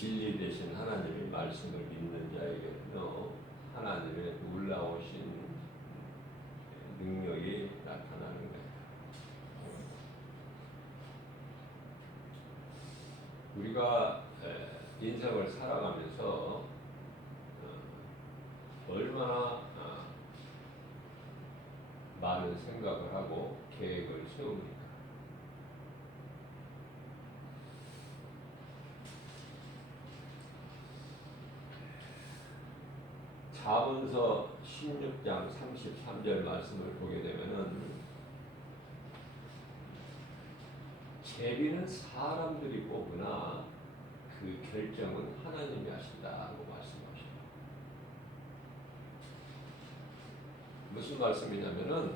진리 되신 하나님의 말씀을 믿는 자에게는요, 하나님의 놀라우신 능력이 나타나는 거예요. 우리가 인생을 살아가면서 얼마나 많은 생각을 하고 계획을 세웁니까? 잠언서 16장 33절 말씀을 보게 되면은 제비는 사람들이 뽑으나 그 결정은 하나님이 하신다고 말씀하셔요. 무슨 말씀이냐면은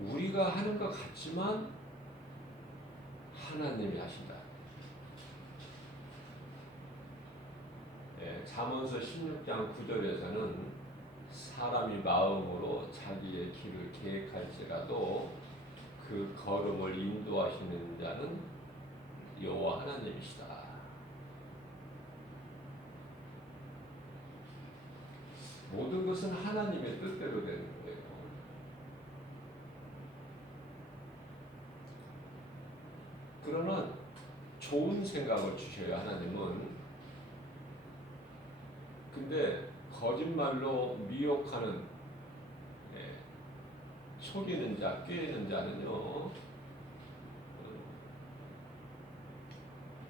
우리가 하는 것 같지만 하나님이 하신다. 잠언서 16장 9절에서는 사람이 마음으로 자기의 길을 계획할지라도 그 걸음을 인도하시는 자는 여호와 하나님이시다. 모든 것은 하나님의 뜻대로 되는 거예요. 그러나 좋은 생각을 주셔요, 하나님은. 근데 거짓말로 미혹하는, 속이는 자, 꾀는 자는요,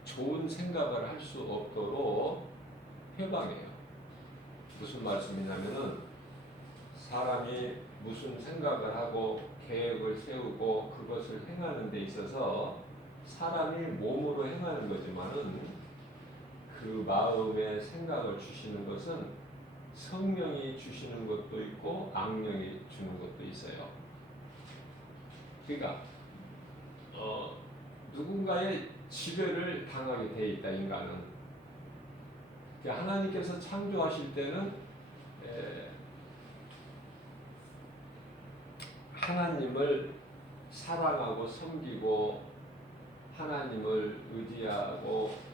좋은 생각을 할 수 없도록 회방해요. 무슨 말씀이냐면은 사람이 무슨 생각을 하고 계획을 세우고 그것을 행하는 데 있어서 사람이 몸으로 행하는 거지만은 그 마음의 생각을 주시는 것은 성령이 주시는 것도 있고 악령이 주는 것도 있어요. 그러니까 누군가의 지배를 당하게 돼 있다, 인간은. 그러니까 하나님께서 창조하실 때는 하나님을 사랑하고 섬기고 하나님을 의지하고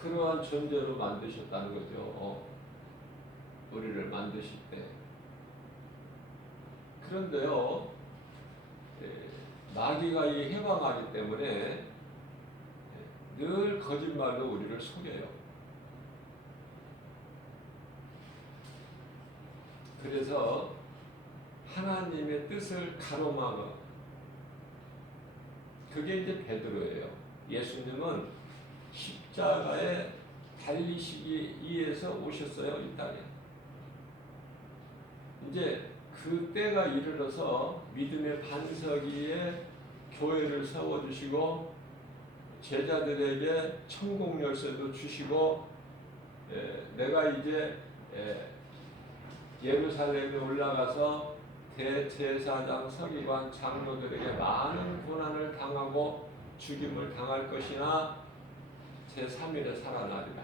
그러한 존재로 만드셨다는 거죠. 우리를 만드실 때. 그런데요, 마귀가 이 해방하기 때문에 늘 거짓말로 우리를 속여요. 그래서 하나님의 뜻을 가로막아. 그게 이제 베드로예요. 예수님은 십자가에 달리시기 위해서 오셨어요, 이 땅에. 이제 그 때가 이르러서 믿음의 반석 위에 교회를 세워주시고 제자들에게 천국 열쇠도 주시고, 내가 이제 예루살렘에 올라가서 대제사장, 서기관, 장로들에게 많은 고난을 당하고 죽임을 당할 것이나 제3일에 살아나리라.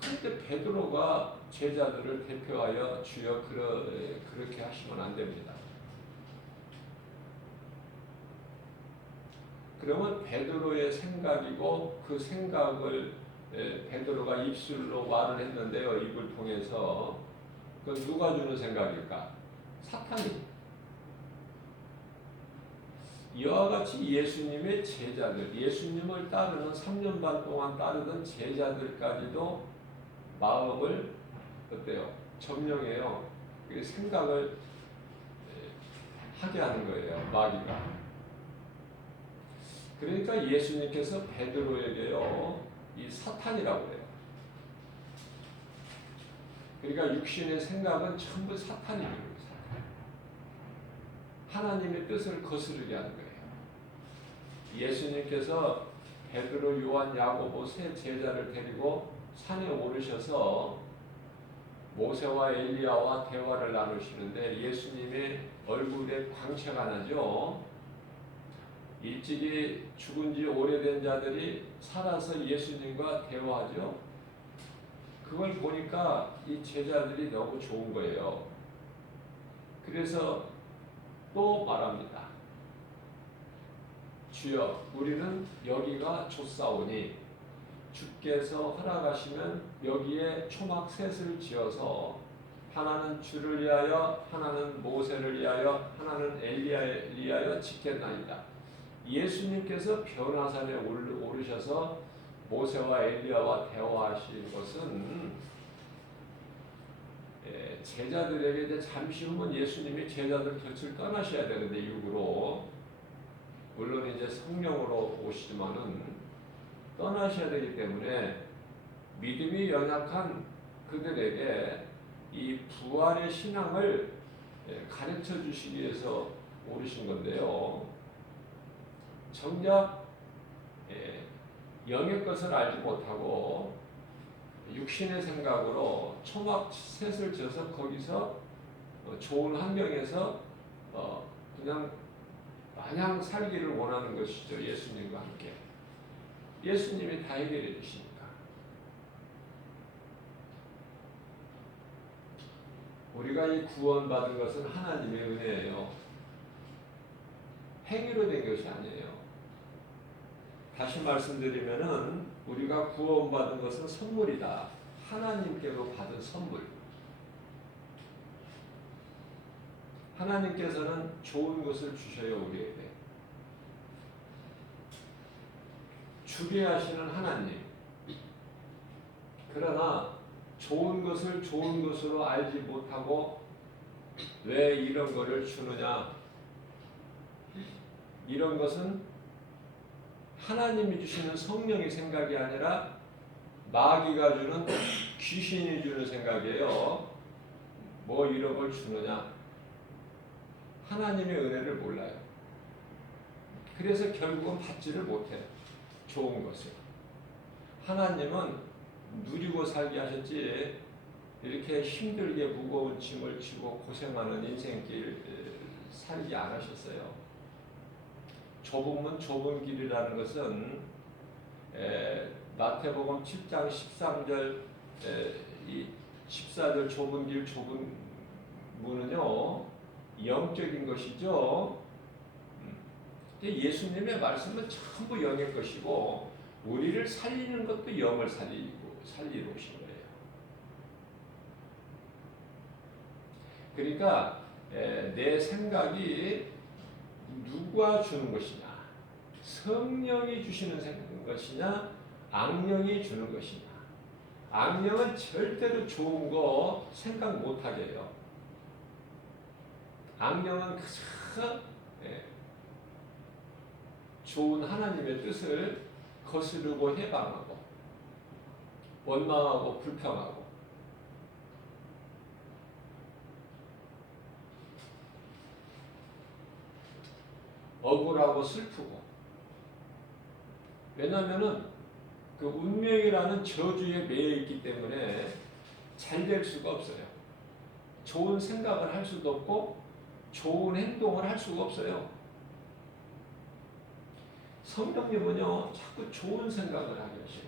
그런데 베드로가 제자들을 대표하여 주여 그렇게 하시면 안 됩니다. 그러면 베드로의 생각이고 그 생각을 베드로가 입술로 말을 했는데요. 입을 통해서. 그건 누가 주는 생각일까? 사탄이. 이와 같이 예수님의 제자들, 예수님을 따르는 3년 반 동안 따르던 제자들까지도 마음을 어때요? 점령해요. 생각을 하게 하는 거예요, 마귀가. 그러니까 예수님께서 베드로에게요, 이 사탄이라고 해요. 그러니까 육신의 생각은 전부 사탄입니다. 하나님의 뜻을 거스르게 하는 거예요. 예수님께서 베드로, 요한, 야고보 세 제자를 데리고 산에 오르셔서 모세와 엘리야와 대화를 나누시는데 예수님의 얼굴에 광채가 나죠. 일찍이 죽은 지 오래된 자들이 살아서 예수님과 대화하죠. 그걸 보니까 이 제자들이 너무 좋은 거예요. 그래서 또 말합니다. 주여 우리는 여기가 좋사오니 주께서 허락하시면 여기에 초막 셋을 지어서 하나는 주를 위하여 하나는 모세를 위하여 하나는 엘리야를 위하여 짓겠나이다. 예수님께서 변화산에 오르셔서 모세와 엘리야와 대화하신 것은 제자들에게 이제 잠시 후면 예수님이 제자들 곁을 떠나셔야 되는데 육으로 물론 이제 성령으로 오시지만은 떠나셔야 되기 때문에 믿음이 연약한 그들에게 이 부활의 신앙을 가르쳐 주시기 위해서 오르신 건데요. 정작 영의 것을 알지 못하고 육신의 생각으로 초막 셋을 지어서 거기서 좋은 환경에서 그냥 마냥 살기를 원하는 것이죠. 예수님과 함께. 예수님이 다 해결해 주시니까. 우리가 이 구원받은 것은 하나님의 은혜예요. 행위로 된 것이 아니에요. 다시 말씀드리면은 우리가 구원받은 것은 선물이다. 하나님께로 받은 선물. 하나님께서는 좋은 것을 주셔요, 우리에게. 주게 하시는 하나님. 그러나 좋은 것을 좋은 것으로 알지 못하고 왜 이런 거를 주느냐? 이런 것은 하나님이 주시는 성령의 생각이 아니라 마귀가 주는 귀신이 주는 생각이에요. 뭐 이런 걸 주느냐? 하나님의 은혜를 몰라요. 그래서 결국은 받지를 못해요. 좋은 것을. 하나님은 누리고 살게 하셨지 이렇게 힘들게 무거운 짐을 지고 고생하는 인생길 살게 안 하셨어요. 좁으면 좁은 길이라는 것은 마태복음 7장 13절 이 14절 좁은 길 좁은 문은요 영적인 것이죠. 예수님의 말씀은 전부 영의 것이고 우리를 살리는 것도 영을 살리러 오신 거예요. 그러니까 내 생각이 누가 주는 것이냐, 성령이 주시는 것이냐, 악령이 주는 것이냐. 악령은 절대로 좋은 거 생각 못하게 해요. 악령은 그저 좋은 하나님의 뜻을 거스르고 해방하고 원망하고 불평하고 억울하고 슬프고. 왜냐하면은 그 운명이라는 저주에 매여 있기 때문에 잘 될 수가 없어요. 좋은 생각을 할 수도 없고 좋은 행동을 할 수가 없어요. 성령님은요 자꾸 좋은 생각을 하게 하셔요.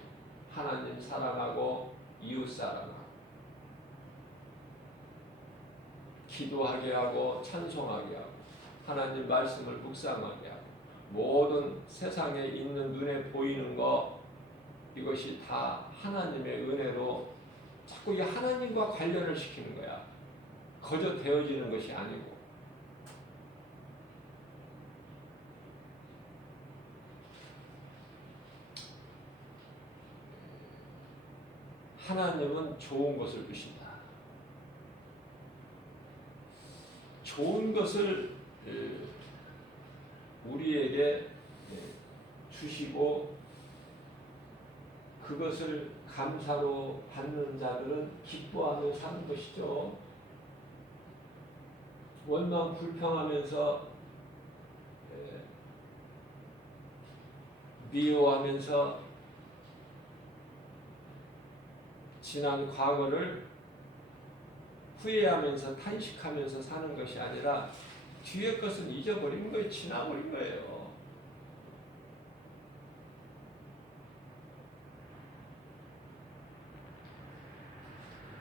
하나님 사랑하고 이웃 사랑하고 기도하게 하고 찬송하게 하고 하나님 말씀을 묵상하게 하고 모든 세상에 있는 눈에 보이는 거 이것이 다 하나님의 은혜로 자꾸 이 하나님과 관련을 시키는 거야. 거저 되어지는 것이 아니고. 하나님은 좋은 것을 주신다. 좋은 것을 우리에게 주시고 그것을 감사로 받는 자들은 기뻐하며 사는 것이죠. 원망 불평하면서 미워하면서 지난 과거를 후회하면서 탄식하면서 사는 것이 아니라 뒤의 것은 잊어버린 거예요. 지나버린 거예요.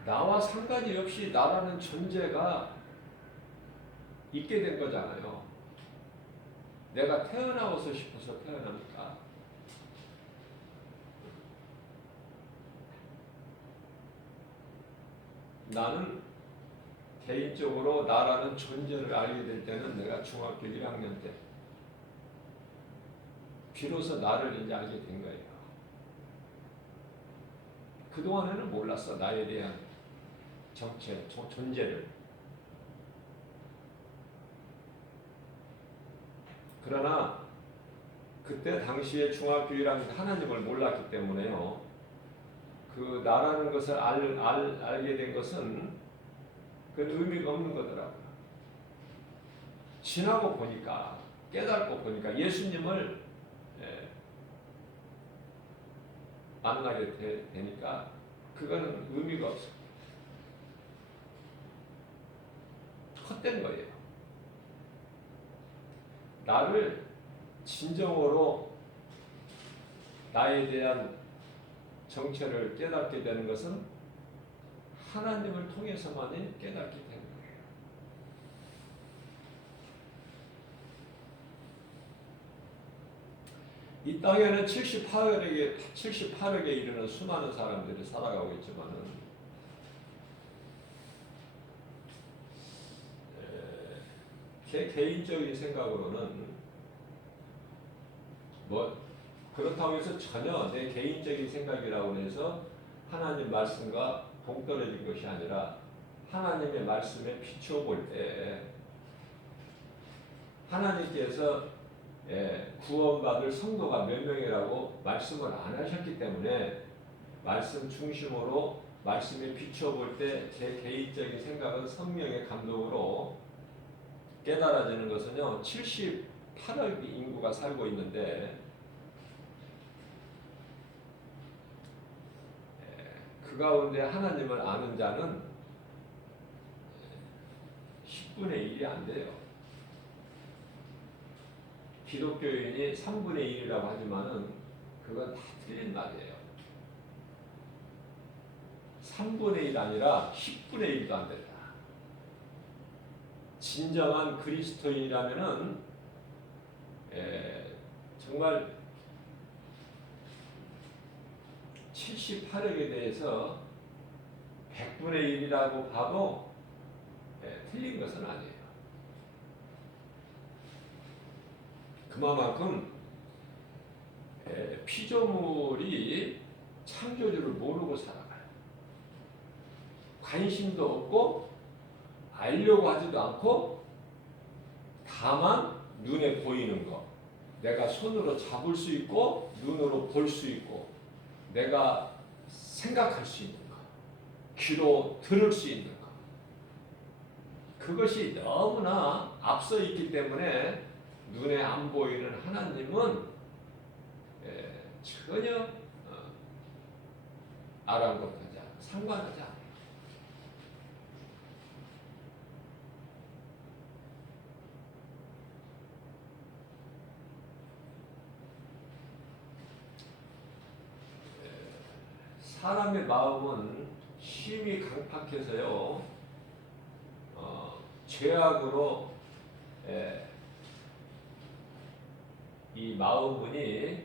나와 상관이 없이 나라는 존재가 있게 된 거잖아요. 내가 태어나고 싶어서 태어납니까? 나는 개인적으로 나라는 존재를 알게 될 때는 내가 중학교 1학년 때 비로소 나를 이제 알게 된 거예요. 그동안에는 몰랐어. 나에 대한 정체, 존재를. 그러나 그때 당시에 중학교 1학년 하나님을 몰랐기 때문에요. 그 나라는 것을 알게 된 것은 그 의미가 없는 거더라고요. 지나고 보니까, 깨닫고 보니까 예수님을 만나게 되니까 그거는 의미가 없어요. 헛된 거예요. 나를 진정으로 나에 대한 정체를 깨닫게 되는 것은 하나님을 통해서만이 깨닫게 되는 거예요. 이 땅에는 78억에 이르는 수많은 사람들이 살아가고 있지만은 제 개인적인 생각으로는 뭐 그렇다고 해서 전혀 내 개인적인 생각이라고 해서 하나님 말씀과 동떨어진 것이 아니라 하나님의 말씀에 비춰볼 때 하나님께서 구원받을 성도가 몇 명이라고 말씀을 안 하셨기 때문에 말씀 중심으로 말씀에 비춰볼 때 제 개인적인 생각은 성령의 감동으로 깨달아지는 것은요, 78억 인구가 살고 있는데 그 가운데 하나님을 아는 자는 10분의 1이 안 돼요. 기독교인이 3분의 1이라고 하지만은 그건 다 틀린 말이에요. 3분의 1 아니라 10분의 1도 안 된다. 진정한 그리스도인이라면은 정말 78억에 대해서 100분의 1이라고 봐도 틀린 것은 아니에요. 그만큼 피조물이 창조주를 모르고 살아가요. 관심도 없고 알려고 하지도 않고 다만 눈에 보이는 것, 내가 손으로 잡을 수 있고 눈으로 볼 수 있고 내가 생각할 수 있는 것, 귀로 들을 수 있는 것, 그것이 너무나 앞서 있기 때문에 눈에 안 보이는 하나님은 전혀 아랑곳하지 않아요. 상관하지 않아요. 사람의 마음은 심히 강팍해서요, 죄악으로 이 마음문이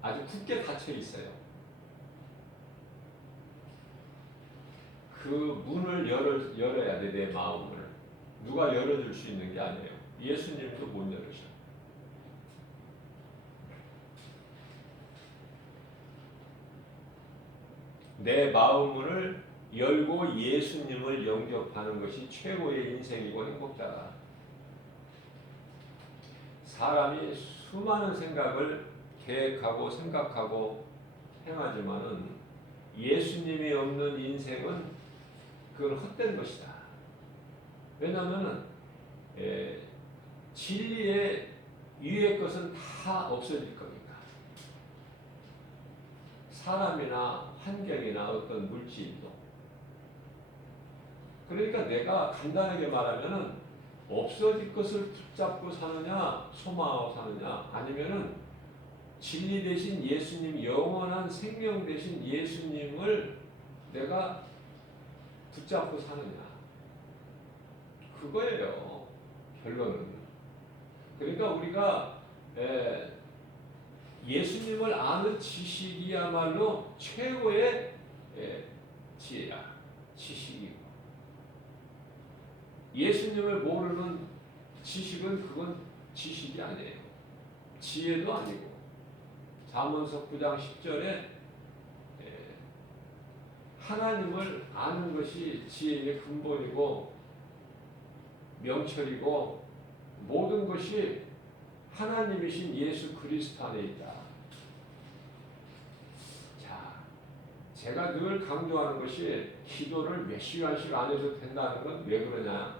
아주 굳게 닫혀 있어요. 그 문을 열어야 돼, 내 마음을. 누가 열어줄 수 있는 게 아니에요. 예수님도 못 열으셔. 내 마음문을 열고 예수님을 영접하는 것이 최고의 인생이고 행복자다. 사람이 수많은 생각을 계획하고 생각하고 행하지만은 예수님이 없는 인생은 그건 헛된 것이다. 왜냐하면 진리의 위의 것은 다 없어질 겁니다. 사람이나 환경이나 어떤 물질도. 그러니까 내가 간단하게 말하면은 없어질 것을 붙잡고 사느냐, 소망하고 사느냐, 아니면은 진리 대신 예수님, 영원한 생명 대신 예수님을 내가 붙잡고 사느냐. 그거예요, 결론은. 그러니까 우리가 예수님을 아는 지식이야말로 최고의 지혜야. 지식이고. 예수님을 모르는 지식은 그건 지식이 아니에요. 지혜도 아니고. 잠언서 9장 10절에 하나님을 아는 것이 지혜의 근본이고 명철이고 모든 것이 하나님이신 예수 그리스도 안에 있다. 자, 제가 늘 강조하는 것이 기도를 몇 시간씩 안 해도 된다는 건 왜 그러냐?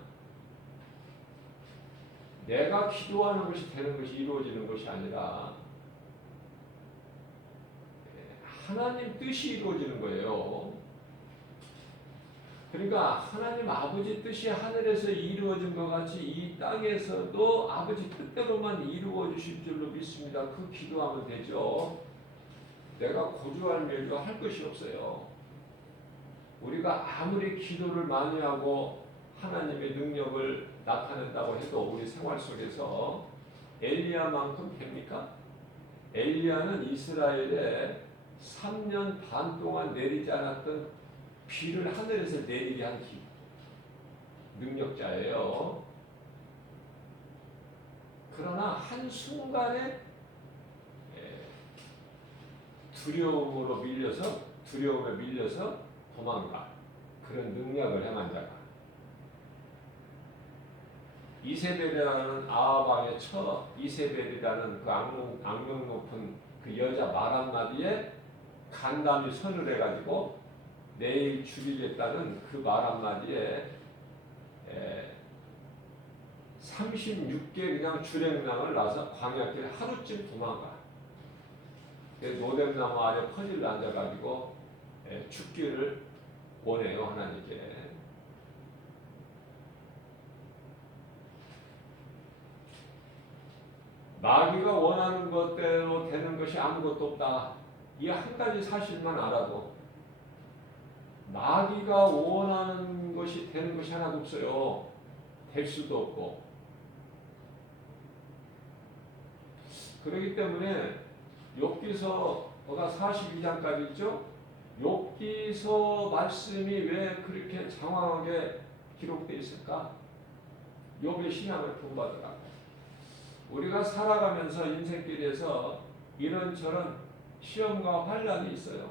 내가 기도하는 것이 되는 것이 이루어지는 것이 아니라 하나님 뜻이 이루어지는 거예요. 그러니까 하나님 아버지 뜻이 하늘에서 이루어진 것 같이 이 땅에서도 아버지 뜻대로만 이루어 주실 줄로 믿습니다. 그 기도하면 되죠. 내가 고주할 멸주 할 것이 없어요. 우리가 아무리 기도를 많이 하고 하나님의 능력을 나타낸다고 해도 우리 생활 속에서 엘리야만큼 됩니까? 엘리야는 이스라엘에 3년 반 동안 내리지 않았던 비를 하늘에서 내리게 한 능력자예요. 그러나 한순간에 두려움에 밀려서 도망가. 그런 능력을 행한 자가. 이세벨이라는 아합 처 이세벨이라는 그 악명 높은 그 여자 말 한마디에 간담이 선을 해가지고 내일 죽이겠다는 그 말 한마디에 36개 그냥 주랭랑을 놔서 광야길 하루쯤 도망가. 노뎀나무 아래 퍼질러 앉아가지고 죽기를 원해요, 하나님께. 마귀가 원하는 것대로 되는 것이 아무것도 없다. 이 한 가지 사실만 알아도 마귀가 원하는 것이 되는 것이 하나도 없어요. 될 수도 없고. 그렇기 때문에 욥기서가 42장까지 있죠. 욥기서 말씀이 왜 그렇게 장황하게 기록되어 있을까? 욥의 신앙을 본받으라고. 우리가 살아가면서 인생길에서 이런저런 시험과 환난이 있어요.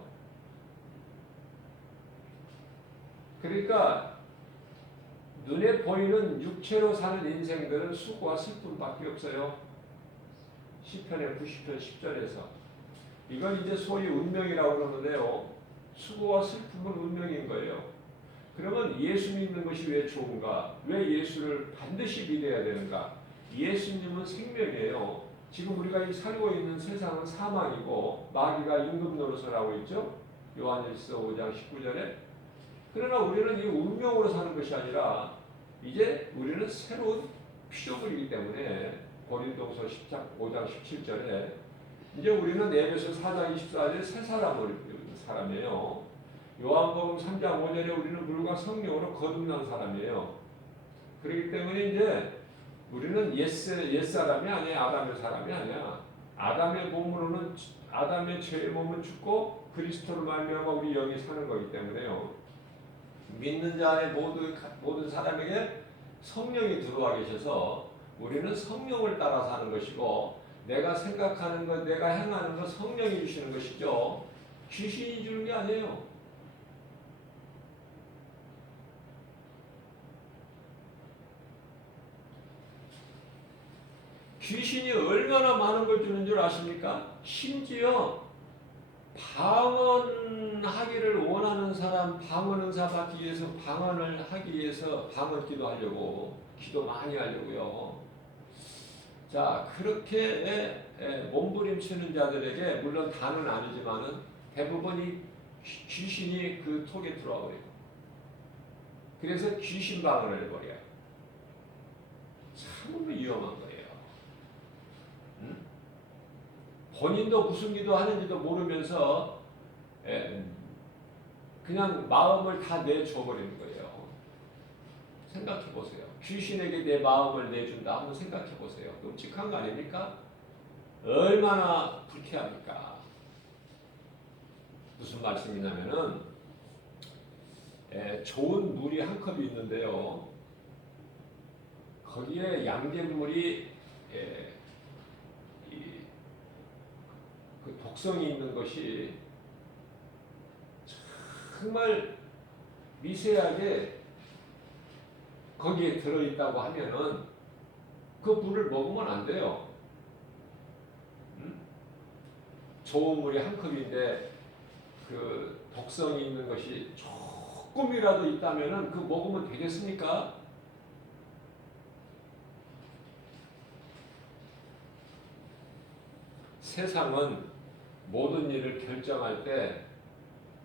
그러니까 눈에 보이는 육체로 사는 인생들은 수고와 슬픔밖에 없어요. 시편의 90편 10절에서 이건 이제 소위 운명이라고 그러는데요. 수고와 슬픔은 운명인 거예요. 그러면 예수 믿는 것이 왜 좋은가? 왜 예수를 반드시 믿어야 되는가? 예수님은 생명이에요. 지금 우리가 이 살고 있는 세상은 사망이고 마귀가 임금 노릇을 있죠. 요한일서 5장 19절에. 그러나 우리는 이 운명으로 사는 것이 아니라 이제 우리는 새로운 피조물이기 때문에 고린도후서 5장 17절에 이제 우리는 에베소 4장 24절에 새 사람을 입는 사람이에요. 요한복음 3장 5절에 우리는 물과 성령으로 거듭난 사람이에요. 그렇기 때문에 이제 우리는 옛사람이 아니야. 아담의 사람이 아니야. 아담의 몸으로는 아담의 죄의 몸은 죽고 그리스도로 말미암아 우리 영이 사는 거기 때문에요. 믿는 자 안에 모든 사람에게 성령이 들어와 계셔서 우리는 성령을 따라 사는 것이고 내가 생각하는 것, 내가 행하는 것 성령이 주시는 것이죠. 귀신이 주는 게 아니에요. 귀신이 얼마나 많은 걸 주는 줄 아십니까? 심지어 방언하기를 원하는 사람, 방언은사 받기 위해서 방언을 하기 위해서 방언 기도하려고 기도 많이 하려고요. 자, 그렇게 몸부림치는 자들에게 물론 다는 아니지만은 대부분이 귀신이 그 톡에 들어와 버리고 그래서 귀신 방언을 해버려요. 참 위험한 거예요. 본인도 무슨 기도하는지도 모르면서 그냥 마음을 다 내줘버리는 거예요. 생각해 보세요. 귀신에게 내 마음을 내준다. 한번 생각해 보세요. 끔찍한 거 아닙니까? 얼마나 불쾌합니까? 무슨 말씀이냐면은 좋은 물이 한 컵이 있는데요. 거기에 양잿물이 그 독성이 있는 것이 정말 미세하게 거기에 들어있다고 하면은 그 물을 먹으면 안 돼요. 좋은 물이 한 컵인데 그 독성이 있는 것이 조금이라도 있다면은 그 먹으면 되겠습니까? 세상은 모든 일을 결정할 때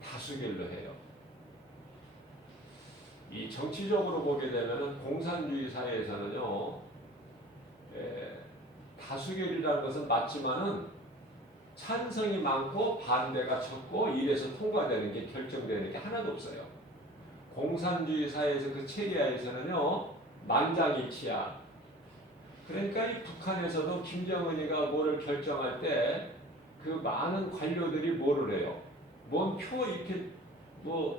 다수결로 해요. 이 정치적으로 보게 되면은 공산주의 사회에서는요, 다수결이라는 것은 맞지만은 찬성이 많고 반대가 적고 이래서 통과되는 게 결정되는 게 하나도 없어요. 공산주의 사회에서 그 체계하에서는요, 만장일치야. 그러니까 이 북한에서도 김정은이가 뭐를 결정할 때 그 많은 관료들이 뭐를 해요? 뭔 표 이렇게 표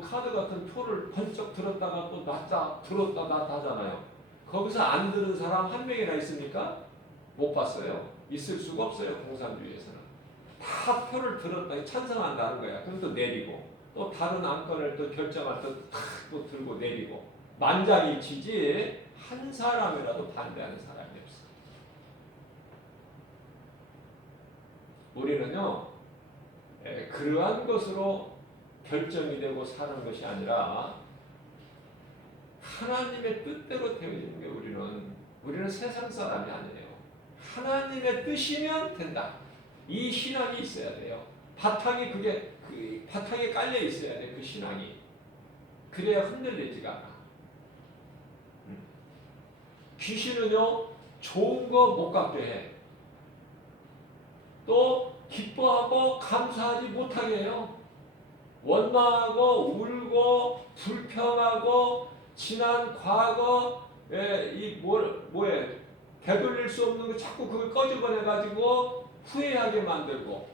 카드 같은 표를 번쩍 들었다가 또 놨다 들었다 놨다 하잖아요. 거기서 안 들은 사람 한 명이나 있습니까? 못 봤어요. 있을 수가 없어요. 공산주의에서는 다 표를 들었다 찬성한다는 거야. 그럼 또 내리고 또 다른 안건을 또 결정할 때 또 들고 내리고 만장일치지 한 사람이라도 반대하는 사람이 없어. 우리는요 그러한 것으로 결정이 되고 사는 것이 아니라 하나님의 뜻대로 되어지는 게 우리는 세상 사람이 아니에요. 하나님의 뜻이면 된다. 이 신앙이 있어야 돼요. 바탕이 그 바탕에 깔려 있어야 돼. 그 신앙이. 그래야 흔들리지가 않아. 귀신은요 좋은 거 못 갖게 해. 또 기뻐하고 감사하지 못하게 해요. 원망하고 울고 불평하고 지난 과거에 뭐에 되돌릴 수 없는 거 자꾸 그걸 꺼집어내 가지고 후회하게 만들고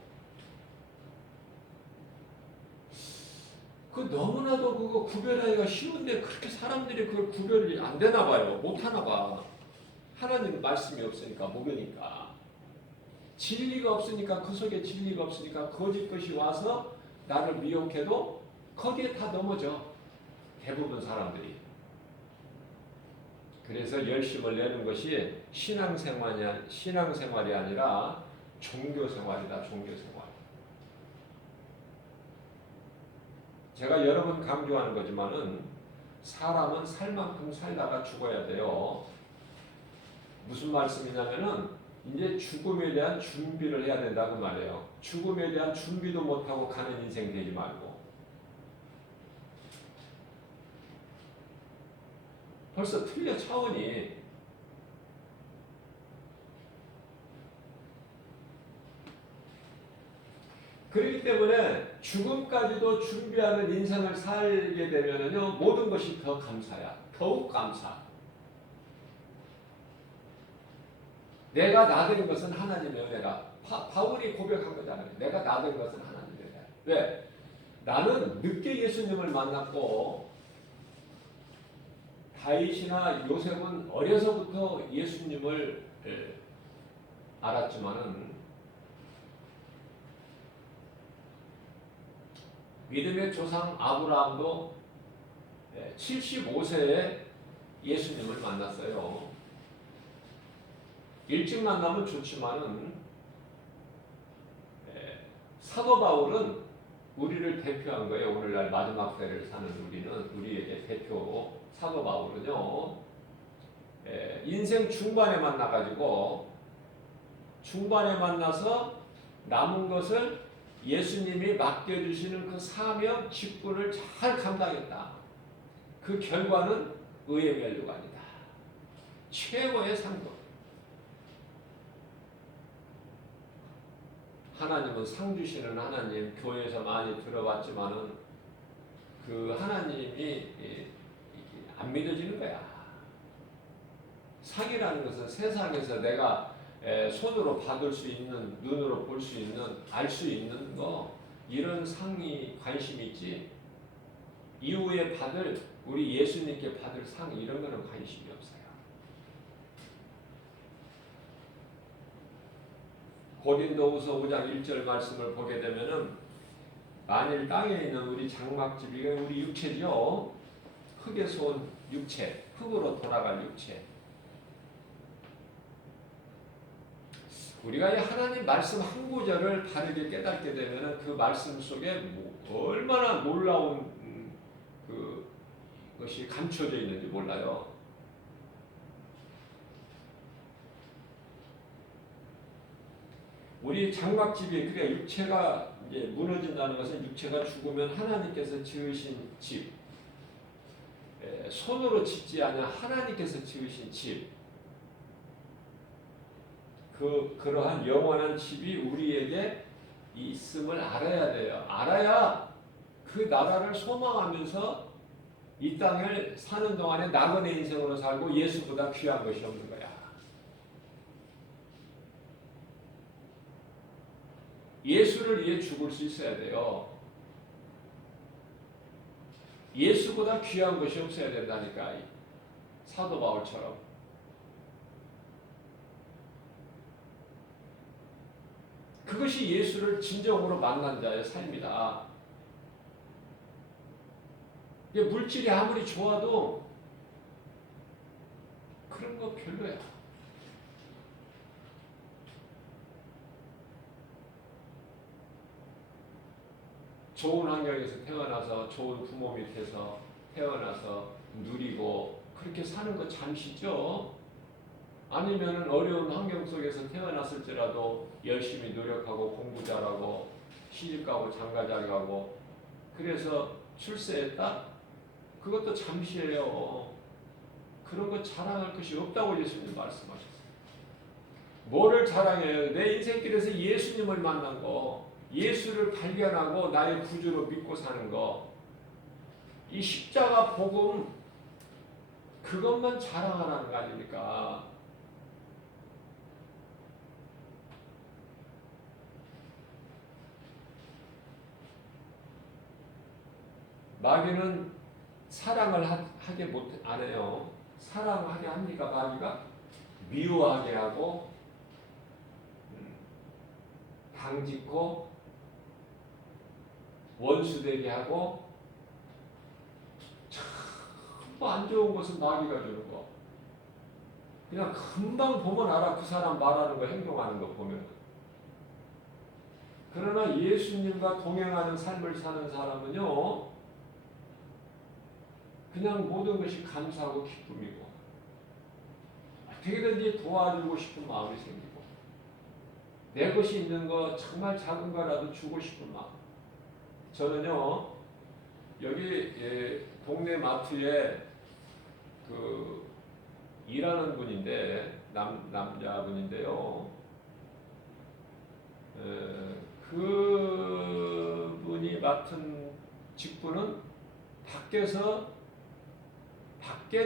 그 너무나도 그거 구별하기가 쉬운데 그렇게 사람들이 그걸 구별이 안 되나 봐요. 못 하나 봐. 하나님 말씀이 없으니까 모르니까 진리가 없으니까 그 속에 진리가 없으니까 거짓 것이 와서 나를 미혹해도 거기에 다 넘어져. 대부분 사람들이. 그래서 열심을 내는 것이 신앙생활이 아니라 종교생활이다. 종교생활. 제가 여러 번 강조하는 거지만은 사람은 살 만큼 살다가 죽어야 돼요. 무슨 말씀이냐면은 이제 죽음에 대한 준비를 해야 된다고 말해요. 죽음에 대한 준비도 못하고 가는 인생 되지 말고. 벌써 틀려 차원이. 그렇기 때문에 죽음까지도 준비하는 인생을 살게 되면은요 모든 것이 더 감사야. 더욱 감사. 내가 나된 것은 하나님의 은혜라. 바울이 고백한 거잖아요. 내가 나된 것은 하나님의 은혜라. 왜? 나는 늦게 예수님을 만났고 다윗이나 요셉은 어려서부터 예수님을 알았지만은 믿음의 조상 아브라함도 75세에 예수님을 만났어요. 일찍 만나면 좋지만은 사도 바울은 우리를 대표한 거예요. 오늘날 마지막 때를 사는 우리에게 대표 사도 바울은요. 인생 중반에 만나가지고 중반에 만나서 남은 것을 예수님이 맡겨주시는 그 사명 직분을 잘 감당했다. 그 결과는 의의 멸류관이다. 최고의 상도. 하나님은 상 주시는 하나님, 교회에서 많이 들어봤지만은 그 하나님이 안 믿어지는 거야. 상이라는 것은 세상에서 내가 손으로 받을 수 있는, 눈으로 볼 수 있는, 알 수 있는 거, 이런 상이 관심이 있지, 이후에 받을, 우리 예수님께 받을 상, 이런 거는 관심이 없어요. 고린도후서 5장 1절 말씀을 보게 되면은, 만일 땅에 있는 우리 장막집이 우리 육체죠. 흙에서 온 육체, 흙으로 돌아갈 육체. 우리가 이 하나님 말씀 한 구절을 바르게 깨닫게 되면은 그 말씀 속에 얼마나 놀라운 그것이 감춰져 있는지 몰라요. 우리 장막집이, 그래 육체가 이제 무너진다는 것은 육체가 죽으면 하나님께서 지으신 집, 손으로 짓지 않은 하나님께서 지으신 집, 그러한 영원한 집이 우리에게 있음을 알아야 돼요. 알아야 그 나라를 소망하면서 이 땅을 사는 동안에 나그네 인생으로 살고 예수보다 귀한 것이 없는 거야. 예수를 위해 죽을 수 있어야 돼요. 예수보다 귀한 것이 없어야 된다니까. 사도 바울처럼. 그것이 예수를 진정으로 만난 자의 삶이다. 물질이 아무리 좋아도 그런 거 별로야. 좋은 환경에서 태어나서 좋은 부모 밑에서 태어나서 누리고 그렇게 사는 거 잠시죠. 아니면 어려운 환경 속에서 태어났을지라도 열심히 노력하고 공부 잘하고 시집가고 장가잘 가고 그래서 출세했다? 그것도 잠시예요. 그런 거 자랑할 것이 없다고 예수님 말씀하셨어요. 뭐를 자랑해요? 내 인생길에서 예수님을 만난 거, 예수를 발견하고 나의 구주로 믿고 사는 거, 이 십자가 복음, 그것만 자랑하라는 거 아닙니까? 마귀는 사랑을 하게 안 해요. 사랑하게 합니까? 마귀가 미워하게 하고 당짓고 원수되게 하고 참 안 좋은 것은 마귀가 주는 거. 그냥 금방 보면 알아. 그 사람 말하는 거, 행동하는 거 보면. 그러나 예수님과 동행하는 삶을 사는 사람은요, 그냥 모든 것이 감사하고 기쁨이고 어떻게든지 도와주고 싶은 마음이 생기고 내 것이 있는 거 정말 작은 거라도 주고 싶은 마음. 저는요, 여기 동네 마트에 일하는 분인데 남자분인데요. 그분이 맡은 직분은 밖에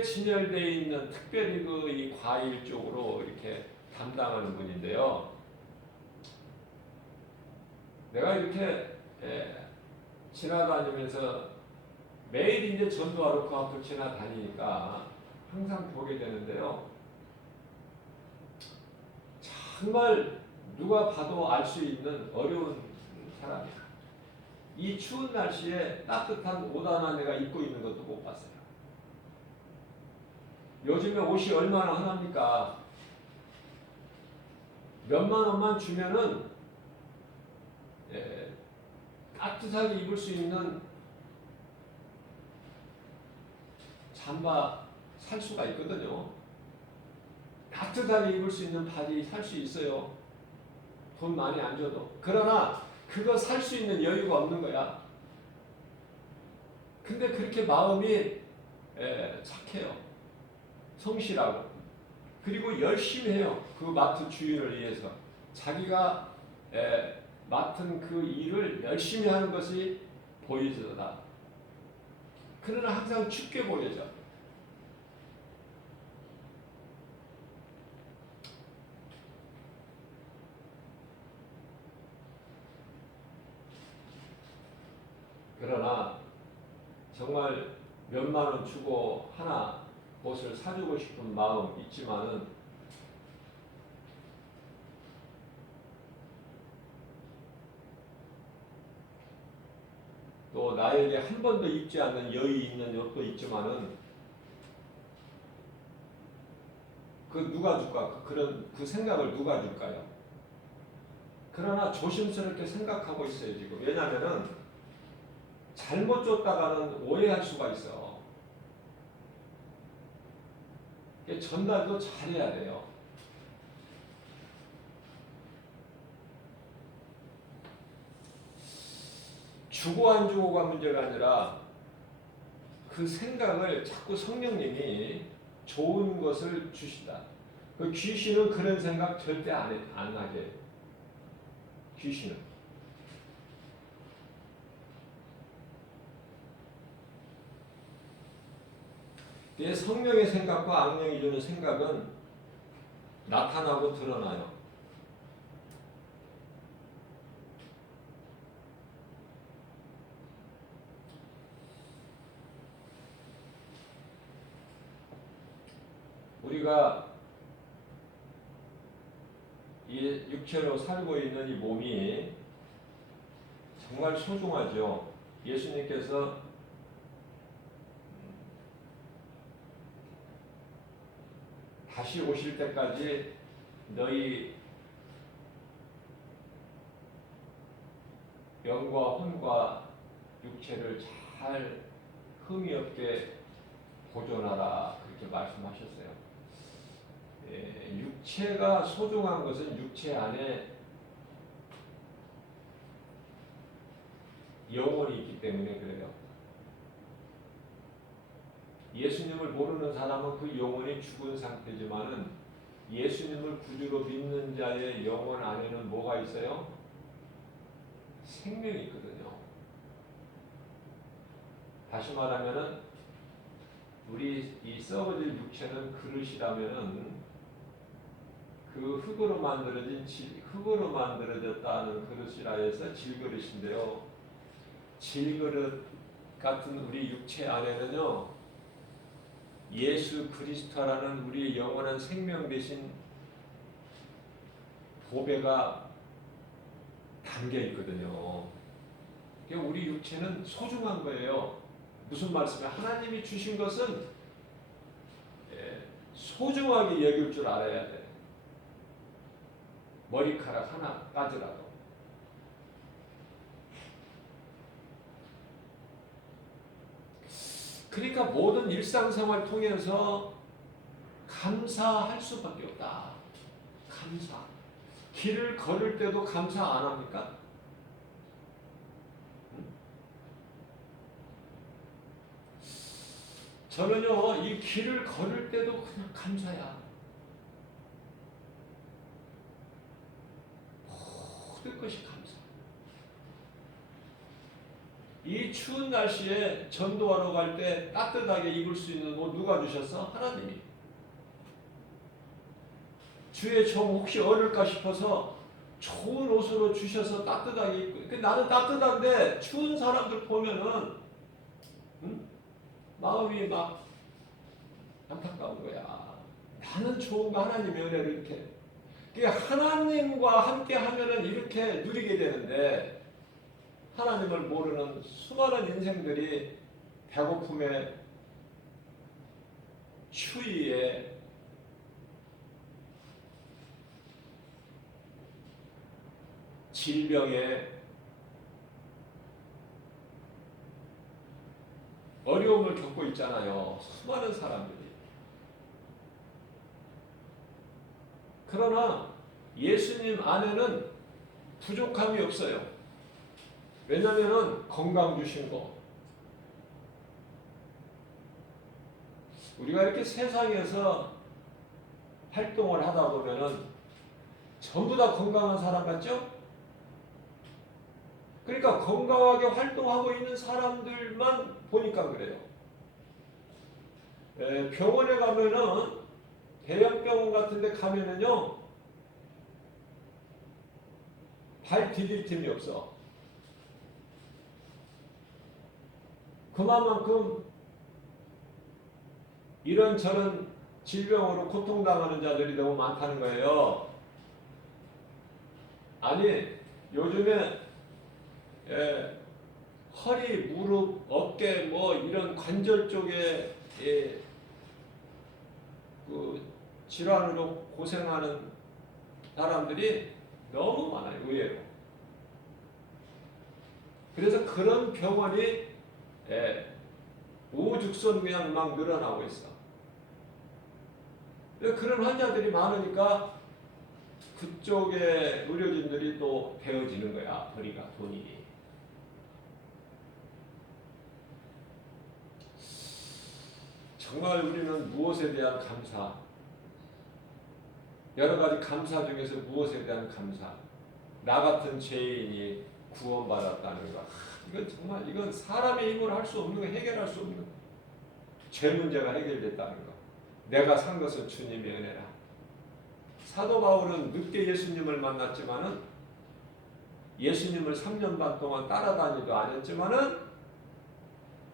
진열되어 있는 특별히 이 과일 쪽으로 이렇게 담당하는 분인데요. 내가 이렇게 지나다니면서 매일 이제 전도하러 그 앞을 지나다니니까 항상 보게 되는데요. 정말 누가 봐도 알 수 있는 어려운 사람이야. 이 추운 날씨에 따뜻한 옷 하나 내가 입고 있는 것도 못 봤어요. 요즘에 옷이 얼마나 흔합니까? 몇만 원만 주면은 따뜻하게 입을 수 있는 잠바 살 수가 있거든요. 따뜻하게 입을 수 있는 바지 살 수 있어요. 돈 많이 안 줘도. 그러나 그거 살 수 있는 여유가 없는 거야. 근데 그렇게 마음이 착해요. 성실하고. 그리고 열심히 해요. 그 마트 주인을 위해서. 자기가 맡은 그 일을 열심히 하는 것이 보이더라. 그러나 항상 춥게 보여져. 그러나 정말 몇만 원 주고 하나 옷을 사주고 싶은 마음 있지만은 또 나에게 한 번도 입지 않는 여유 있는 옷도 있지만은 그 누가 줄까? 그런 그 생각을 누가 줄까요? 그러나 조심스럽게 생각하고 있어요 지금. 왜냐하면은 잘못 줬다가는 오해할 수가 있어. 전달도 잘해야 돼요. 주고 안 주고가 문제가 아니라 그 생각을 자꾸 성령님이 좋은 것을 주신다. 그 귀신은 그런 생각 절대 안 하게. 귀신은. 성령의 생각과 악령이 주는 생각은 나타나고 드러나요. 우리가 이 육체로 살고 있는 이 몸이 정말 소중하죠. 예수님께서 다시 오실 때까지 너희 영과 혼과 육체를 잘 흠이 없게 보존하라 그렇게 말씀하셨어요. 육체가 소중한 것은 육체 안에 영혼이 있기 때문에 그래요. 예수님을 모르는 사람은 그 영혼이 죽은 상태지만은 예수님을 구주로 믿는 자의 영혼 안에는 뭐가 있어요? 생명이 있거든요. 다시 말하면은 우리 이 썩어질 육체는 그릇이라면은 그 흙으로 만들어졌다는 그릇이라 해서 질그릇인데요. 질그릇 같은 우리 육체 안에는요, 예수 그리스도라는 우리의 영원한 생명 대신 보배가 담겨 있거든요. 우리 육체는 소중한 거예요. 무슨 말씀이에요? 하나님이 주신 것은 소중하게 여길 줄 알아야 돼. 머리카락 하나 따지라도. 그러니까 모든 일상생활 통해서 감사할 수밖에 없다. 감사. 길을 걸을 때도 감사 안 합니까? 저는요, 이 길을 걸을 때도 그냥 감사야. 모든 것이 감사. 이 추운 날씨에 전도하러 갈 때 따뜻하게 입을 수 있는 옷 누가 주셨어? 하나님이. 주의 종 혹시 어릴까 싶어서 좋은 옷으로 주셔서 따뜻하게 입고. 나는 따뜻한데 추운 사람들 보면은 마음이 막 안타까운 거야. 나는 좋은 거 하나님의 은혜를 이렇게. 하나님과 함께 하면은 이렇게 누리게 되는데 하나님을 모르는 수많은 인생들이 배고픔에 추위에 질병에 어려움을 겪고 있잖아요. 수많은 사람들이. 그러나 예수님 안에는 부족함이 없어요. 왜냐하면 건강 주신 거. 우리가 이렇게 세상에서 활동을 하다 보면은 전부 다 건강한 사람 같죠? 그러니까 건강하게 활동하고 있는 사람들만 보니까 그래요. 병원에 가면은 대형병원 같은 데 가면은요, 발 디딜 틈이 없어. 그만큼 이런저런 질병으로 고통당하는 자들이 너무 많다는 거예요. 아니 요즘에 허리, 무릎, 어깨 뭐 이런 관절 쪽에 그 질환으로 고생하는 사람들이 너무 많아요. 의외로. 그래서 그런 병원이 우죽순 그냥 막 늘어나고 있어. 그런 환자들이 많으니까 그쪽에 의료진들이 또 되어지는 거야. 돈이. 정말 우리는 무엇에 대한 감사, 여러 가지 감사 중에서 무엇에 대한 감사, 나 같은 죄인이 구원받았다는 것. 이건 사람의 힘으로 할 수 없는 거, 해결할 수 없는 거. 죄 문제가 해결됐다는 거. 내가 산 것은 주님의 은혜라. 사도 바울은 늦게 예수님을 만났지만은 예수님을 3년 반 동안 따라다니도 않았지만은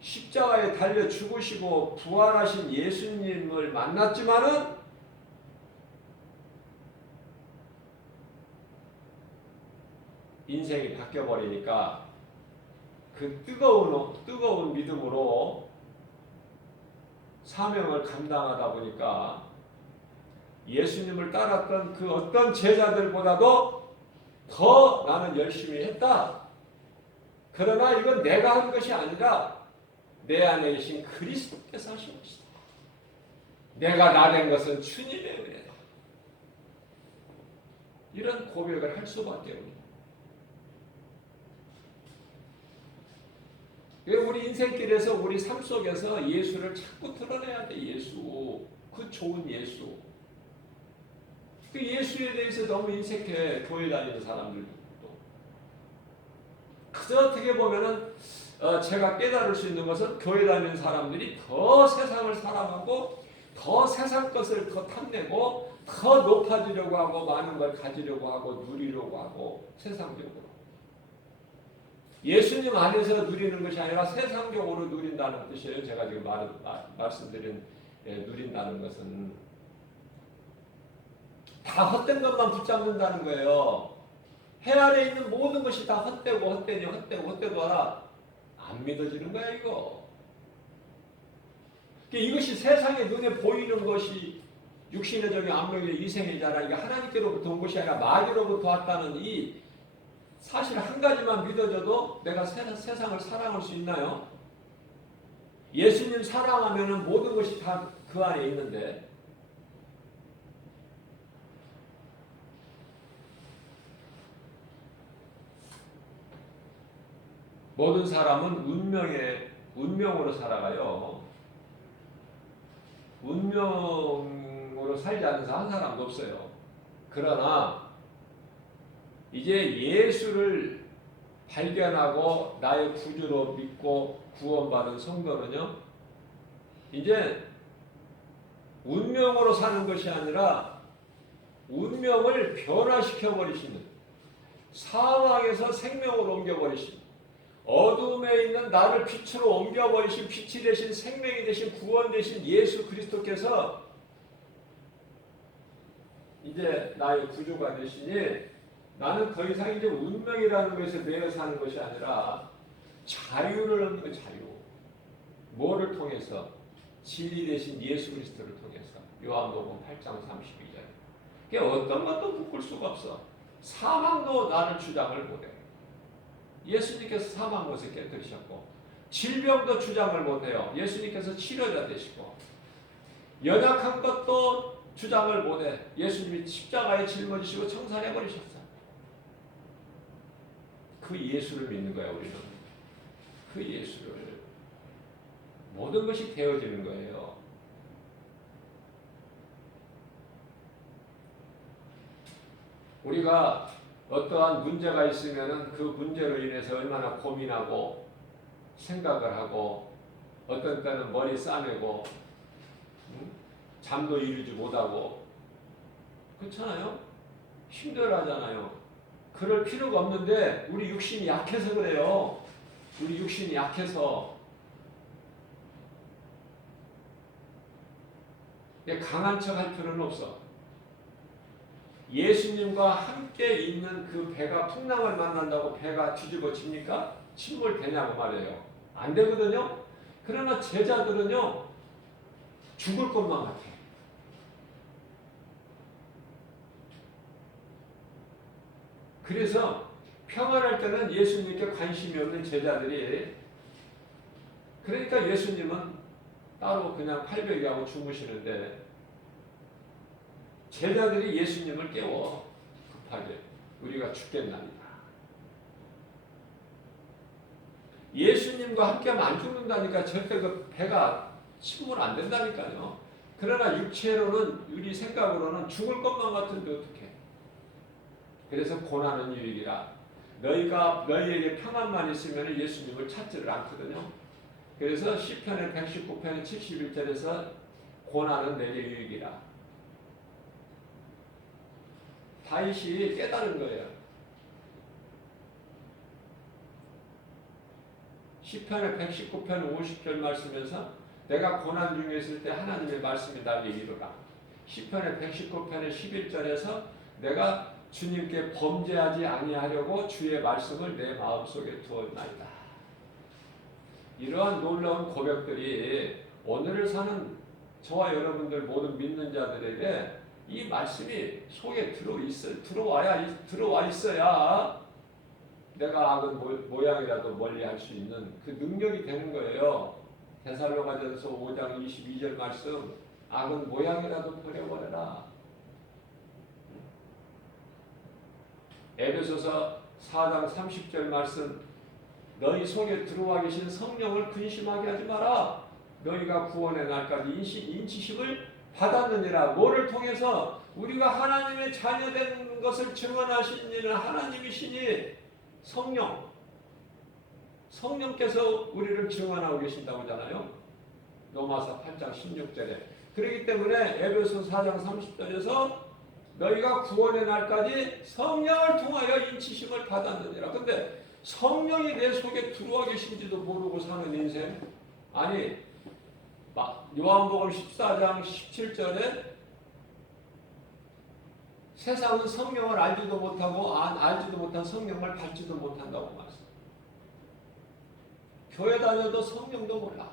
십자가에 달려 죽으시고 부활하신 예수님을 만났지만은 인생이 바뀌어버리니까 그 뜨거운 믿음으로 사명을 감당하다 보니까 예수님을 따랐던 그 어떤 제자들보다도 더 나는 열심히 했다. 그러나 이건 내가 한 것이 아니라 내 안에 계신 그리스도께서 하신 것이다. 내가 나 된 것은 주님의 은혜다. 이런 고백을 할 수밖에 없다. 우리 인생길에서 우리 삶 속에서 예수를 자꾸 드러내야 돼. 예수. 그 좋은 예수. 그 예수에 대해서 너무 인색해. 교회 다니는 사람들도. 그저 어떻게 보면은 제가 깨달을 수 있는 것은 교회 다니는 사람들이 더 세상을 사랑하고 더 세상 것을 더 탐내고 더 높아지려고 하고 많은 걸 가지려고 하고 누리려고 하고 세상적으로. 예수님 안에서 누리는 것이 아니라 세상적으로 누린다는 뜻이에요. 제가 지금 말씀드린 누린다는 것은 다 헛된 것만 붙잡는다는 거예요. 해 아래 있는 모든 것이 다 헛되더라. 안 믿어지는 거야 이거. 이것이 세상의 눈에 보이는 것이 육신의 적인 암흑의 이생이잖아. 이게 하나님께로부터 온 것이 아니라 마귀로부터 왔다는 이 사실 한 가지만 믿어져도 내가 세상을 사랑할 수 있나요? 예수님 사랑하면 모든 것이 다 그 안에 있는데 모든 사람은 운명으로 살아가요. 운명으로 살지 않는 한 사람도 없어요. 그러나 이제 예수를 발견하고 나의 구주로 믿고 구원받은 성도는요, 이제 운명으로 사는 것이 아니라 운명을 변화시켜버리시는, 사망에서 생명으로 옮겨버리시는, 어둠에 있는 나를 빛으로 옮겨버리신, 빛이 되신, 생명이 되신, 구원 되신 예수 그리스도께서 이제 나의 구주가 되시니 나는 더 이상 이제 운명이라는 것에 매여 사는 것이 아니라 자유를 얻는 거. 자유. 뭐를 통해서? 진리 되신 예수 그리스도를 통해서. 요한복음 8장 32절. 그게 어떤 것도 묶을 수가 없어. 사망도 나를 주장을 못해. 예수님께서 사망 못에 깨뜨리셨고, 질병도 주장을 못해요. 예수님께서 치료자 되시고, 연약한 것도 주장을 못해. 예수님이 십자가에 짊어지시고 청산해버리셨어요. 그 예수를 믿는 거야 우리는. 그 예수를. 모든 것이 되어지는 거예요. 우리가 어떠한 문제가 있으면 그 문제로 인해서 얼마나 고민하고 생각을 하고 어떤 때는 머리 싸매고 잠도 이루지 못하고 그렇잖아요. 힘들어하잖아요. 그럴 필요가 없는데 우리 육신이 약해서 그래요. 우리 육신이 약해서 강한 척 할 필요는 없어. 예수님과 함께 있는 그 배가 풍랑을 만난다고 배가 뒤집어집니까? 침몰되냐고 말이에요. 안 되거든요. 그러나 제자들은요, 죽을 것만 같아. 그래서 평안할 때는 예수님께 관심이 없는 제자들이, 그러니까 예수님은 따로 그냥 팔베개하고 주무시는데 제자들이 예수님을 깨워 급하게 우리가 죽겠나이다. 예수님과 함께하면 안 죽는다니까. 절대 그 배가 침몰 안 된다니까요. 그러나 육체로는, 우리 생각으로는 죽을 것만 같은데 어떡해. 그래서 고난은 유익이라. 너희에게 평안만 있으면 예수님을 찾지를 않거든요. 그래서 시편의 119편 71절에서 고난은 내게 유익이라. 다윗이 깨달은 거예요. 시편의 119편 50절 말씀에서 내가 고난 중에 있을 때 하나님의 말씀이 나에게 이르라. 시편의 119편의 11절에서 내가 주님께 범죄하지 아니하려고 주의 말씀을 내 마음속에 두었나이다. 이러한 놀라운 고백들이 오늘을 사는 저와 여러분들 모든 믿는 자들에게 이 말씀이 속에 들어와 있어야 내가 악은 모양이라도 멀리할 수 있는 그 능력이 되는 거예요. 데살로가전서 5장 22절 말씀, 악은 모양이라도 버려버려라. 에베소서 4장 30절 말씀, 너희 속에 들어와 계신 성령을 근심하게 하지 마라. 너희가 구원의 날까지 인치심을 받았느니라. 뭐를 통해서? 우리가 하나님의 자녀된 것을 증언하신 이는 하나님이시니 성령께서 우리를 증언하고 계신다고 하잖아요. 로마서 8장 16절에. 그렇기 때문에 에베소 4장 30절에서 너희가 구원의 날까지 성령을 통하여 인치심을 받았느니라. 근데 성령이 내 속에 들어와 계신지도 모르고 사는 인생. 아니, 요한복음 14장 17절에 세상은 성령을 알지도 못하고 알지도 못한 성령을 받지도 못한다고 말씀. 교회 다녀도 성령도 몰라.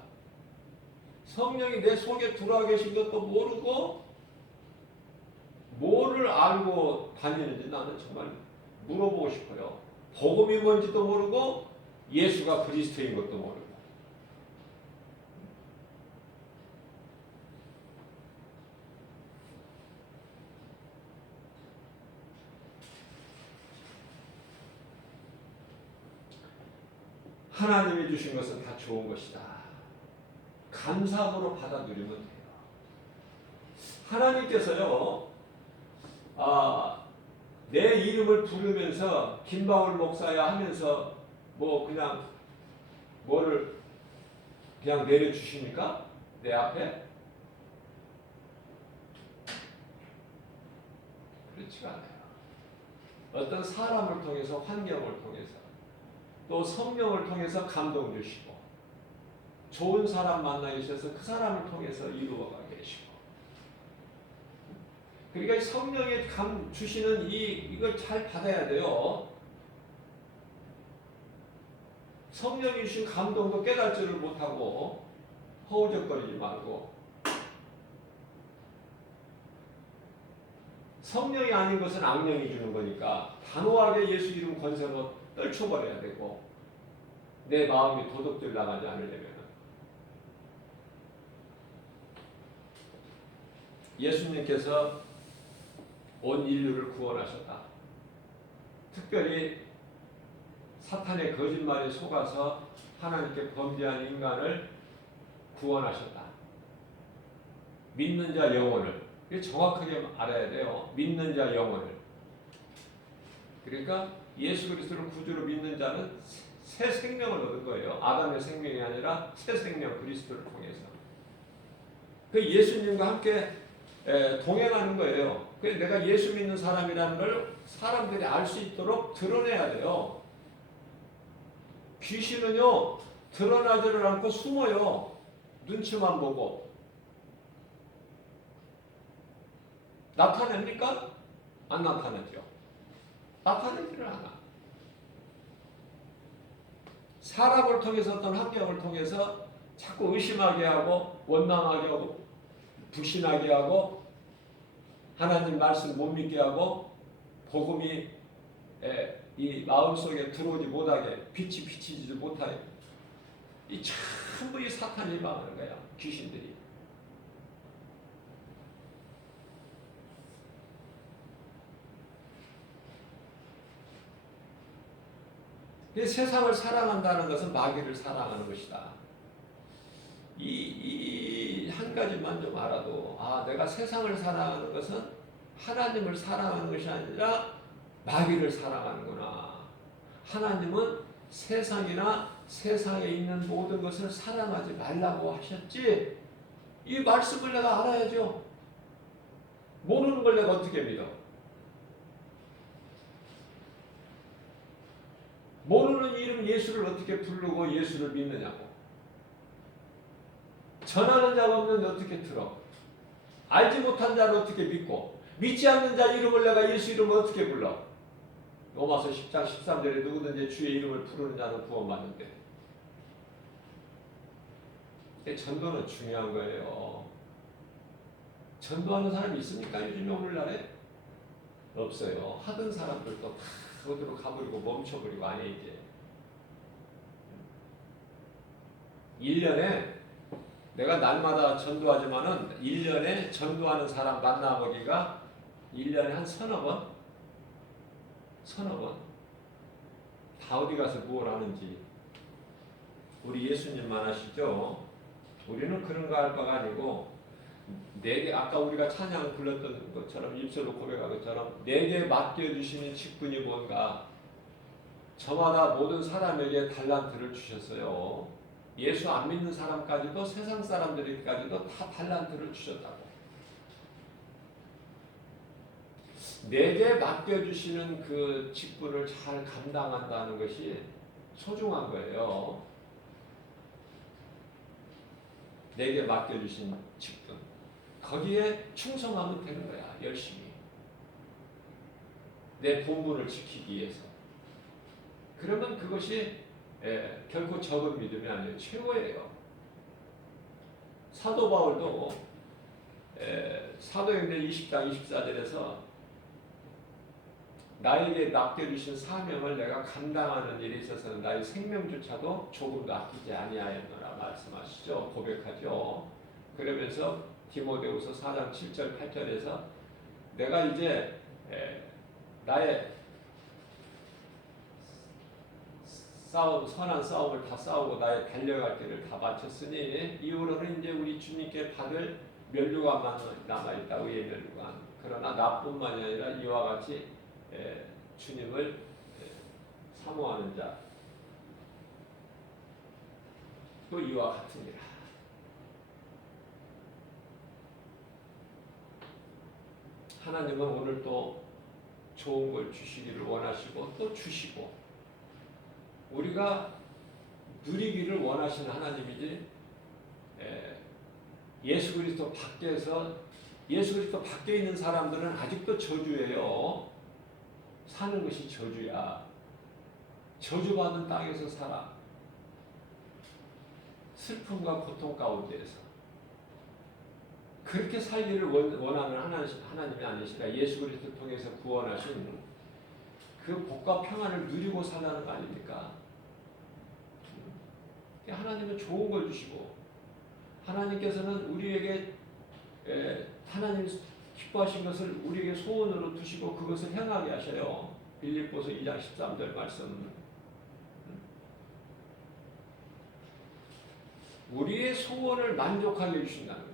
성령이 내 속에 들어와 계신 것도 모르고 뭐를 알고 다니는지 나는 정말 물어보고 싶어요. 복음이 뭔지도 모르고 예수가 그리스도인 것도 모르고. 하나님이 주신 것은 다 좋은 것이다. 감사함으로 받아들이면 돼요. 하나님께서요, 내 이름을 부르면서 김방울 목사야 하면서 그냥 뭐를 그냥 내려주십니까? 내 앞에? 그렇지가 않아요. 어떤 사람을 통해서, 환경을 통해서, 또 성령을 통해서 감동 주시고, 좋은 사람 만나 계셔서 그 사람을 통해서 이루어가 계시고. 그러니까 성령이 주시는 이걸 잘 받아야 돼요. 성령이 주신 감동도 깨달지를 못하고 허우적거리지 말고. 성령이 아닌 것은 악령이 주는 거니까 단호하게 예수 이름 권세로 떨쳐버려야 되고, 내 마음이 도둑질 나가지 않으려면. 예수님께서 온 인류를 구원하셨다. 특별히 사탄의 거짓말에 속아서 하나님께 범죄한 인간을 구원하셨다. 믿는 자 영혼을. 정확하게 알아야 돼요. 믿는 자 영혼을. 그러니까 예수 그리스도를 구주로 믿는 자는 새 생명을 얻은 거예요. 아담의 생명이 아니라 새 생명 그리스도를 통해서. 그 예수님과 함께 동행하는 거예요. 그래서 내가 예수 믿는 사람이라는 걸 사람들이 알 수 있도록 드러내야 돼요. 귀신은요, 드러나지를 않고 숨어요. 눈치만 보고. 나타냅니까? 안 나타내죠. 나타내지를 않아. 사람을 통해서 어떤 환경을 통해서 자꾸 의심하게 하고 원망하게 하고 불신하게 하고 하나님 말씀 못 믿게 하고 복음이 이 마음속에 들어오지 못하게 빛이 비치지 못하게 이 전부 이 사탄이 막는 거야. 귀신들이. 세상을 사랑한다는 것은 마귀를 사랑하는 것이다. 이 한 가지만 좀 알아도 내가 세상을 사랑하는 것은 하나님을 사랑하는 것이 아니라 마귀를 사랑하는구나. 하나님은 세상이나 세상에 있는 모든 것을 사랑하지 말라고 하셨지. 이 말씀을 내가 알아야죠. 모르는 걸 내가 어떻게 믿어? 모르는 이름 예수를 어떻게 부르고 예수를 믿느냐고. 전하는 자가 없는데 어떻게 들어? 알지 못한 자를 어떻게 믿고 믿지 않는 자 이름을 내가 예수 이름을 어떻게 불러? 로마서 10장 13절에 누구든지 주의 이름을 부르는 자는 구원받는데. 전도는 중요한 거예요. 전도하는 사람이 있습니까? 요즘에 오늘날에? 없어요. 하던 사람들도 다 어디로 가버리고 멈춰버리고 안 해 이제. 1년에 내가 날마다 전도하지만은 1년에 전도하는 사람 만나보기가 1년에 한 서너 번? 다 어디 가서 뭘 하는지. 우리 예수님만 하시죠. 우리는 그런 거 할 바가 아니고 내게 아까 우리가 찬양 불렀던 것처럼 입술로 고백한 것처럼 내게 맡겨주시는 직분이 뭔가. 저마다 모든 사람에게 달란트를 주셨어요. 예수 안 믿는 사람까지도 세상 사람들에게까지도 다 달란트를 주셨다고. 내게 맡겨주시는 그 직분을 잘 감당한다는 것이 소중한 거예요. 내게 맡겨주신 직분. 거기에 충성하면 되는 거야. 열심히. 내 본분을 지키기 위해서. 그러면 그것이 결코 적은 믿음이 아니에요. 최고예요. 사도 바울도 사도행전 20장 24절에서 나에게 맡겨주신 사명을 내가 감당하는 일에 있어서는 나의 생명조차도 조금도 아끼지 아니하였노라 말씀하시죠. 고백하죠. 그러면서 디모데후서 4장 7절 8절에서 내가 이제 나의 선한 싸움을 다 싸우고 나의 달려갈 길을 다 마쳤으니 이후로는 이제 우리 주님께 받을 면류관만 남아있다. 의의 면류관. 그러나 나뿐만이 아니라 이와 같이 주님을 사모하는 자 또 이와 같으니라. 하나님은 오늘 또 좋은 걸 주시기를 원하시고 또 주시고 우리가 누리기를 원하시는 하나님이지. 예수 그리스도 밖에 있는 사람들은 아직도 저주예요. 사는 것이 저주야. 저주받은 땅에서 살아. 슬픔과 고통 가운데에서 그렇게 살기를 원하는 하나님이 아니시라. 예수 그리스도 통해서 구원하신 그 복과 평안을 누리고 살라는 거 아닙니까? 하나님은 좋은 걸 주시고 하나님께서는 우리에게 하나님 기뻐하신 것을 우리에게 소원으로 두시고 그것을 행하게 하셔요. 빌립보서 2장 13절 말씀. 우리의 소원을 만족하게 해주신다는 거야.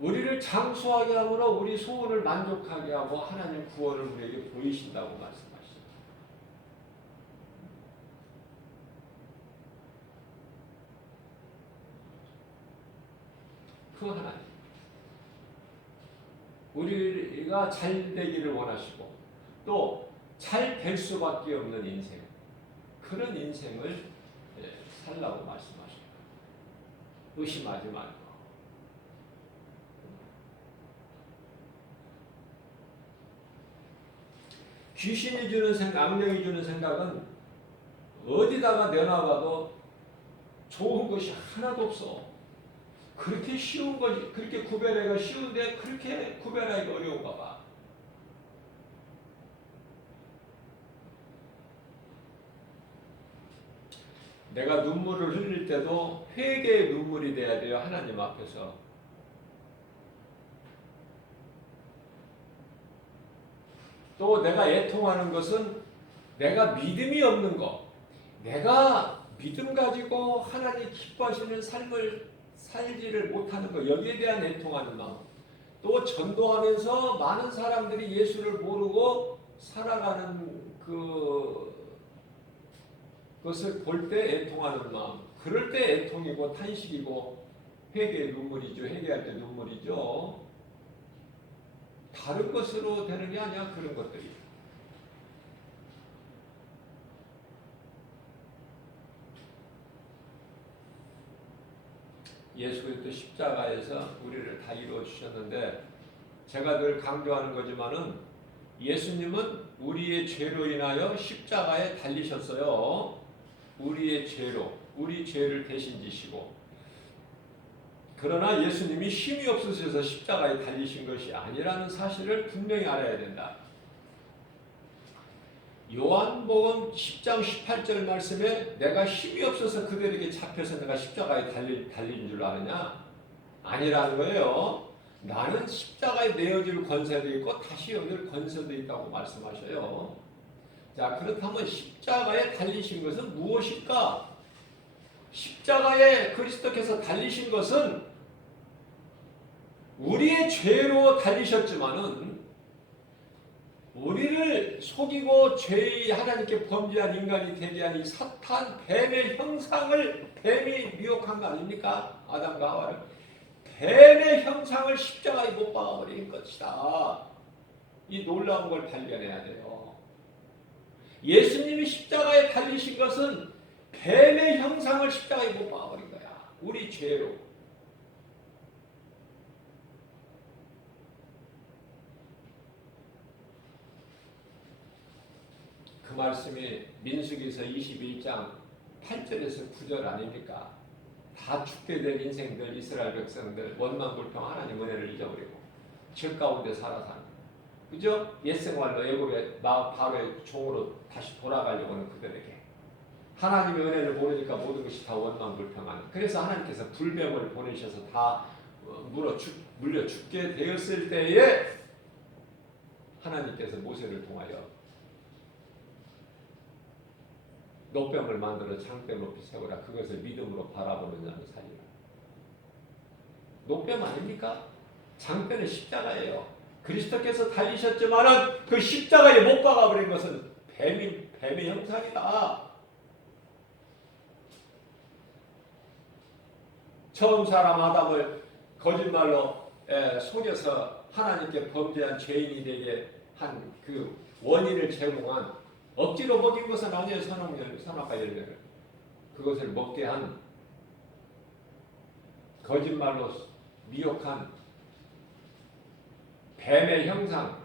우리를 장수하게 함으로 우리 소원을 만족하게 하고 하나님 구원을 우리에게 보이신다고 말씀하시죠. 그 하나님. 우리가 잘 되기를 원하시고 또 잘 될 수밖에 없는 인생. 그런 인생을 살라고 말씀하십니다. 의심하지 말고. 귀신이 주는 생각, 악령이 주는 생각은 어디다가 내놔봐도 좋은 것이 하나도 없어. 그렇게 쉬운 거지. 그렇게 구별하기가 쉬운데 그렇게 구별하기가 어려운가 봐. 내가 눈물을 흘릴 때도 회개의 눈물이 돼야 돼요. 하나님 앞에서. 또 내가 애통하는 것은 내가 믿음이 없는 거. 내가 믿음 가지고 하나님 기뻐하시는 삶을 살지를 못하는 것, 여기에 대한 애통하는 마음. 또 전도하면서 많은 사람들이 예수를 모르고 살아가는 그것을 볼 때 애통하는 마음. 그럴 때 애통이고 탄식이고 회개의 눈물이죠. 회개할 때 눈물이죠. 다른 것으로 되는 게 아니야. 그런 것들이. 예수 그리스도 십자가에서 우리를 다 이루어 주셨는데, 제가 늘 강조하는 거지만은 예수님은 우리의 죄로 인하여 십자가에 달리셨어요. 우리의 죄로, 우리 죄를 대신 지시고. 그러나 예수님이 힘이 없으셔서 십자가에 달리신 것이 아니라는 사실을 분명히 알아야 된다. 요한복음 10장 18절 말씀에 내가 힘이 없어서 그들에게 잡혀서 내가 십자가에 달린 줄 아느냐? 아니라는 거예요. 나는 십자가에 내어질 권세도 있고 다시 얻을 권세도 있다고 말씀하셔요. 자, 그렇다면 십자가에 달리신 것은 무엇일까? 십자가에 그리스도께서 달리신 것은 우리의 죄로 달리셨지만은 우리를 속이고 죄의 하나님께 범죄한 인간이 되게 한 이 사탄 뱀의 형상을, 뱀이 미혹한 거 아닙니까? 아담과 하와를. 뱀의 형상을 십자가에 못 박아버린 것이다. 이 놀라운 걸 발견해야 돼요. 예수님이 십자가에 달리신 것은 뱀의 형상을 십자가에 못 박아버린 거야. 우리 죄로. 그 말씀이 민수기서 21장 8절에서 9절 아닙니까? 다 죽게 된 인생들, 이스라엘 백성들, 원망불평 하나님 은혜를 잊어버리고 죄 가운데 살아서, 그죠? 옛생활로 애굽의 바로의 종으로 다시 돌아가려고 하는 그들에게 하나님의 은혜를 모르니까 모든 것이 다 원망불평하는. 그래서 하나님께서 불뱀을 보내셔서 다 물려 죽게 되었을 때에 하나님께서 모세를 통하여 노뱀을 만들어 장대 높이 세우라. 그것을 믿음으로 바라보는 자는 살리라. 노뱀 아닙니까? 장대는 십자가예요. 그리스도께서 달리셨지만은 그 십자가에 못 박아버린 것은 뱀의 형상이다. 처음 사람 아담을 거짓말로 속여서 하나님께 범죄한 죄인이 되게 한 그 원인을 제공한, 억지로 먹인 것은 아니에요. 선악과 열매를. 그것을 먹게 한, 거짓말로 미혹한 뱀의 형상,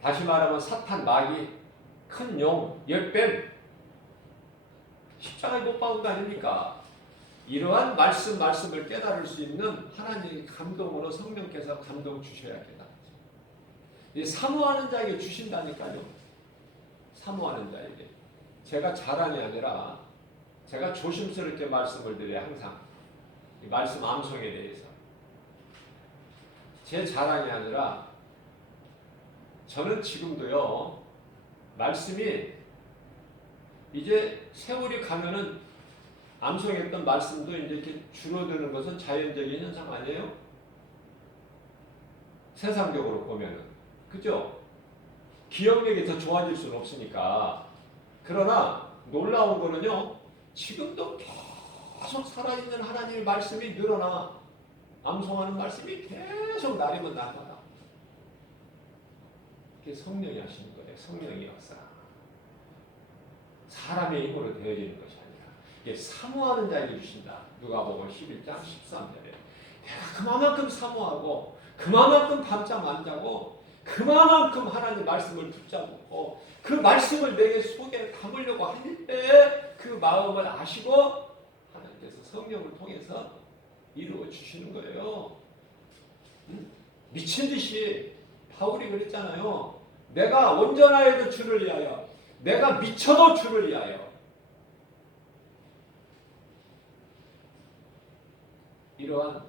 다시 말하면 사탄, 마귀, 큰 용, 역뱀, 십자가에 못 박은 거 아닙니까? 이러한 말씀을 깨달을 수 있는 하나님의 감동으로 성령께서 감동 주셔야 된다. 사모하는 자에게 주신다니까요. 사모하는 자에게. 제가 자랑이 아니라 제가 조심스럽게 말씀을 드려요. 항상 이 말씀 암송에 대해서 제 자랑이 아니라 저는 지금도요, 말씀이 이제 세월이 가면은 암송했던 말씀도 이제 이렇게 줄어드는 것은 자연적인 현상 아니에요? 세상적으로 보면은. 그죠? 기억력이 더 좋아질 수는 없으니까. 그러나 놀라운 거는요, 지금도 계속 살아있는 하나님의 말씀이 늘어나, 암송하는 말씀이 계속 날이면 날마다. 그게 성령이 하시는 거예요. 성령의 역사. 사람의 힘으로 되어지는 것이 아니라 이게 사모하는 자에게 주신다. 누가복음 11장 13절에 내가 그만큼 사모하고 그만큼 밤잠 안 자고 그만큼 하나님 말씀을 붙잡고 그 말씀을 내게 속에 담으려고 할 때 그 마음을 아시고 하나님께서 성령을 통해서 이루어 주시는 거예요. 미친 듯이 바울이 그랬잖아요. 내가 온전하여도 주를 위하여, 내가 미쳐도 주를 위하여. 이러한